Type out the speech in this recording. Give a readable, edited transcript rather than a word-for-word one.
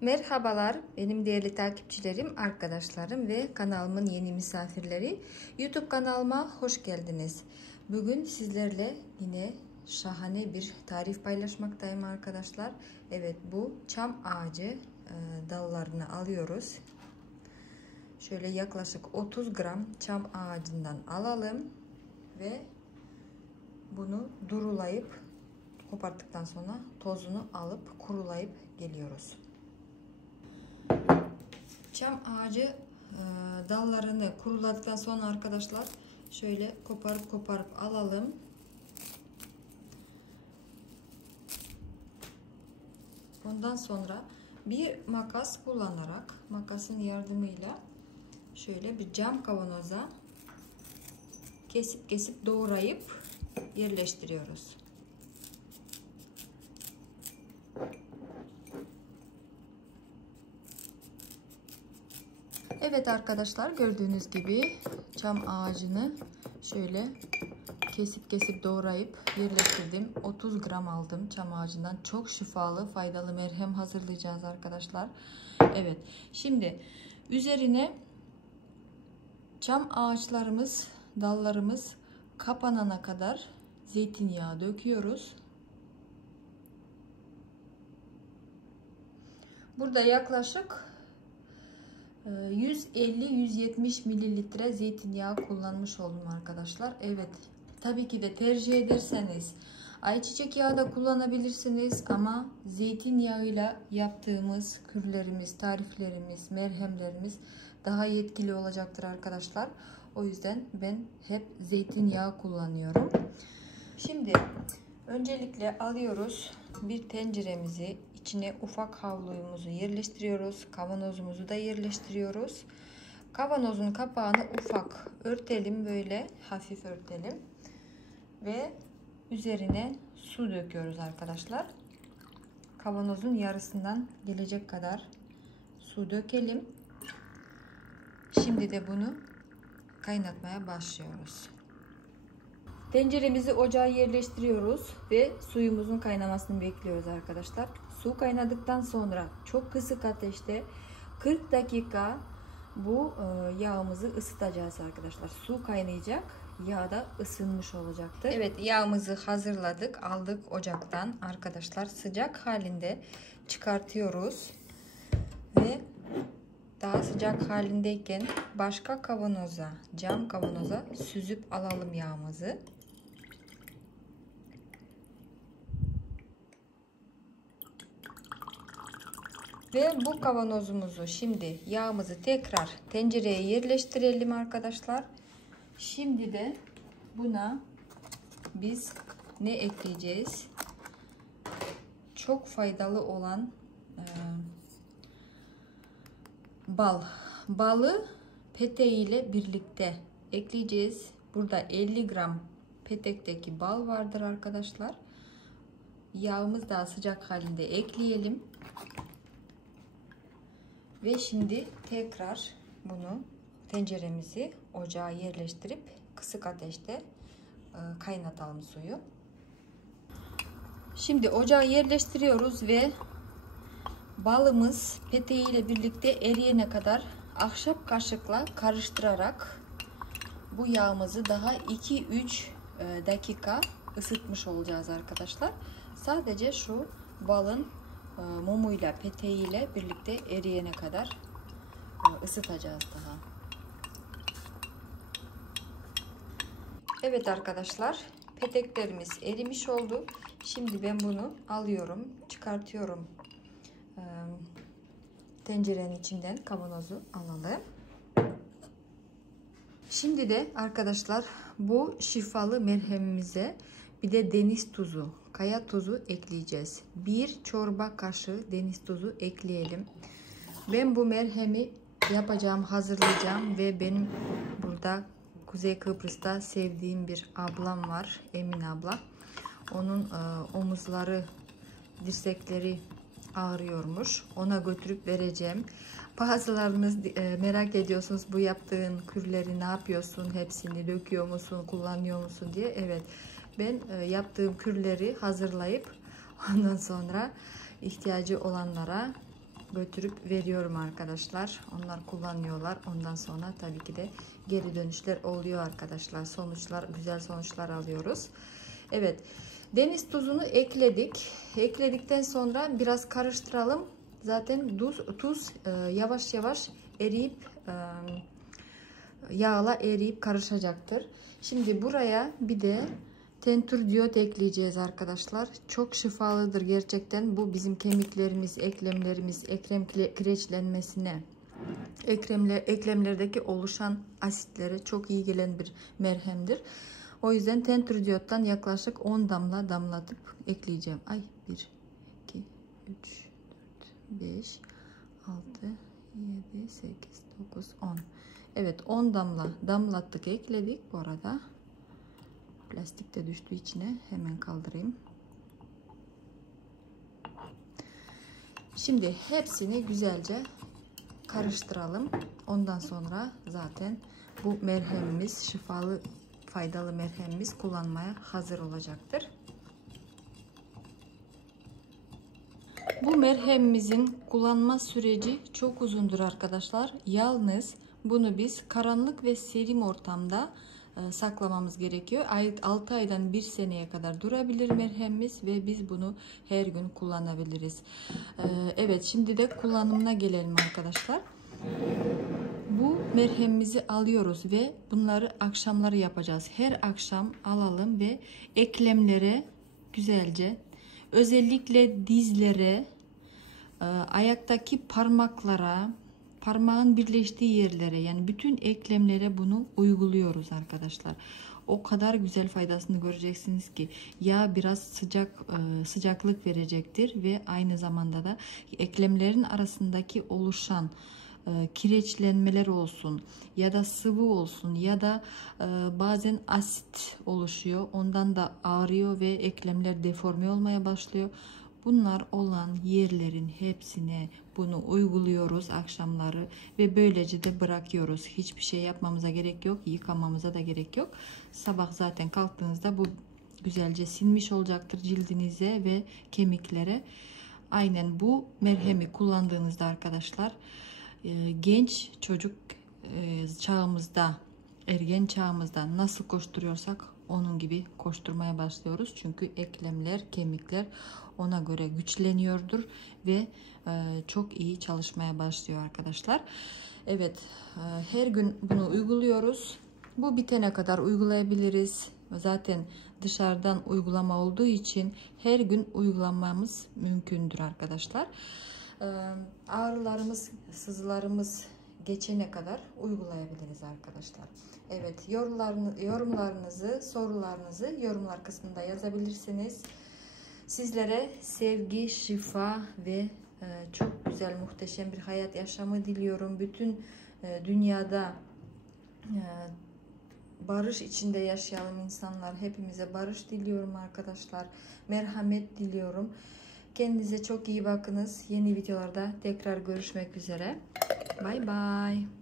Merhabalar benim değerli takipçilerim, arkadaşlarım ve kanalımın yeni misafirleri. YouTube kanalıma hoş geldiniz. Bugün sizlerle yine şahane bir tarif paylaşmaktayım arkadaşlar. Evet, bu çam ağacı dallarını alıyoruz. Şöyle yaklaşık 30 gram çam ağacından alalım ve bunu durulayıp koparttıktan sonra tozunu alıp kurulayıp geliyoruz. Çam ağacı dallarını kuruladıktan sonra arkadaşlar şöyle koparıp alalım. Ondan sonra bir makas kullanarak, makasın yardımıyla şöyle bir cam kavanoza kesip doğrayıp yerleştiriyoruz. Evet arkadaşlar, gördüğünüz gibi çam ağacını şöyle kesip doğrayıp yerleştirdim. 30 gram aldım çam ağacından. Çok şifalı, faydalı merhem hazırlayacağız arkadaşlar. Evet, şimdi üzerine çam ağaçlarımız, dallarımız kapanana kadar zeytinyağı döküyoruz. Burada yaklaşık 150-170 mililitre zeytinyağı kullanmış oldum arkadaşlar. Evet, tabii ki de tercih ederseniz ayçiçek yağı da kullanabilirsiniz ama zeytinyağıyla yaptığımız kürlerimiz, tariflerimiz, merhemlerimiz daha etkili olacaktır arkadaşlar. O yüzden ben hep zeytinyağı kullanıyorum. Şimdi öncelikle alıyoruz bir tenceremizi. İçine ufak havluyumuzu yerleştiriyoruz. Kavanozumuzu da yerleştiriyoruz. Kavanozun kapağını ufak örtelim, böyle hafif örtelim. Ve üzerine su döküyoruz arkadaşlar. Kavanozun yarısından gelecek kadar su dökelim. Şimdi de bunu kaynatmaya başlıyoruz. Tenceremizi ocağa yerleştiriyoruz ve suyumuzun kaynamasını bekliyoruz arkadaşlar. Su kaynadıktan sonra çok kısık ateşte 40 dakika bu yağımızı ısıtacağız arkadaşlar. Su kaynayacak, yağ da ısınmış olacaktır. Evet, yağımızı hazırladık, aldık ocaktan arkadaşlar. Sıcak halinde çıkartıyoruz ve daha sıcak halindeyken başka kavanoza, cam kavanoza süzüp alalım yağımızı. Ve bu kavanozumuzu, şimdi yağımızı tekrar tencereye yerleştirelim arkadaşlar. Şimdi de buna biz ne ekleyeceğiz? Çok faydalı olan bal. Balı peteğiyle birlikte ekleyeceğiz. Burada 50 gram petekteki bal vardır arkadaşlar. Yağımız daha sıcak halinde ekleyelim. Ve şimdi tekrar bunu, tenceremizi ocağa yerleştirip kısık ateşte kaynatalım suyu. Şimdi ocağa yerleştiriyoruz ve balımız peteğiyle birlikte eriyene kadar ahşap kaşıkla karıştırarak bu yağımızı daha 2-3 dakika ısıtmış olacağız arkadaşlar. Sadece şu balın mumuyla, peteğiyle birlikte eriyene kadar ısıtacağız daha. Evet arkadaşlar, peteklerimiz erimiş oldu. Şimdi ben bunu alıyorum, çıkartıyorum. Tencerenin içinden kavanozu alalım. Şimdi de arkadaşlar bu şifalı merhemimize bir de deniz tuzu, kaya tuzu ekleyeceğiz. 1 çorba kaşığı deniz tuzu ekleyelim. Ben bu merhemi yapacağım, hazırlayacağım ve benim burada Kuzey Kıbrıs'ta sevdiğim bir ablam var, Emin abla. Onun omuzları, dirsekleri ağrıyormuş. Ona götürüp vereceğim. Bazılarınız merak ediyorsunuz, bu yaptığın kürleri ne yapıyorsun? Hepsini döküyor musun? Kullanıyor musun diye. Evet. Ben yaptığım kürleri hazırlayıp ondan sonra ihtiyacı olanlara götürüp veriyorum arkadaşlar. Onlar kullanıyorlar. Ondan sonra tabii ki de geri dönüşler oluyor arkadaşlar. Güzel sonuçlar alıyoruz. Evet. Deniz tuzunu ekledik. Ekledikten sonra biraz karıştıralım. Zaten tuz yavaş yavaş eriyip yağla eriyip karışacaktır. Şimdi buraya bir de tentür diyot ekleyeceğiz arkadaşlar. Çok şifalıdır gerçekten. Bu bizim kemiklerimiz, eklemlerimiz, eklem kireçlenmesine, eklemlerdeki oluşan asitlere çok iyi gelen bir merhemdir. O yüzden tentür diyottan yaklaşık 10 damla damlatıp ekleyeceğim. 1, 2, 3, 4, 5, 6, 7, 8, 9, 10. Evet, 10 damla damlattık, ekledik. Bu arada plastik de düştü içine. Hemen kaldırayım. Şimdi hepsini güzelce karıştıralım. Ondan sonra zaten bu merhemimiz, şifalı, faydalı merhemimiz kullanmaya hazır olacaktır. Bu merhemimizin kullanma süreci çok uzundur arkadaşlar. Yalnız bunu biz karanlık ve serin ortamda saklamamız gerekiyor. 6 aydan 1 seneye kadar durabilir merhemimiz ve biz bunu her gün kullanabiliriz. Evet, şimdi de kullanımına gelelim arkadaşlar. Bu merhemimizi alıyoruz ve bunları akşamları yapacağız. Her akşam alalım ve eklemlere güzelce, özellikle dizlere, ayaktaki parmaklara, parmağın birleştiği yerlere, yani bütün eklemlere bunu uyguluyoruz arkadaşlar. O kadar güzel faydasını göreceksiniz ki yağ biraz sıcaklık verecektir ve aynı zamanda da eklemlerin arasındaki oluşan kireçlenmeler olsun ya da sıvı olsun ya da bazen asit oluşuyor. Ondan da ağrıyor ve eklemler deforme olmaya başlıyor. Bunlar olan yerlerin hepsine bunu uyguluyoruz akşamları ve böylece de bırakıyoruz. Hiçbir şey yapmamıza gerek yok. Yıkamamıza da gerek yok. Sabah zaten kalktığınızda bu güzelce sinmiş olacaktır cildinize ve kemiklere. Aynen bu merhemi kullandığınızda arkadaşlar genç çocuk çağımızda, ergen çağımızda nasıl koşturuyorsak onun gibi koşturmaya başlıyoruz. Çünkü eklemler, kemikler ona göre güçleniyordur ve çok iyi çalışmaya başlıyor arkadaşlar. Evet, her gün bunu uyguluyoruz. Bu bitene kadar uygulayabiliriz. Zaten dışarıdan uygulama olduğu için her gün uygulamamız mümkündür arkadaşlar. Ağrılarımız, sızılarımız geçene kadar uygulayabiliriz arkadaşlar. Evet, yorumlarınızı, sorularınızı yorumlar kısmında yazabilirsiniz. Sizlere sevgi, şifa ve çok güzel, muhteşem bir hayat yaşamı diliyorum. Bütün dünyada barış içinde yaşayalım insanlar. Hepimize barış diliyorum arkadaşlar. Merhamet diliyorum. Kendinize çok iyi bakınız. Yeni videolarda tekrar görüşmek üzere. Bye bye.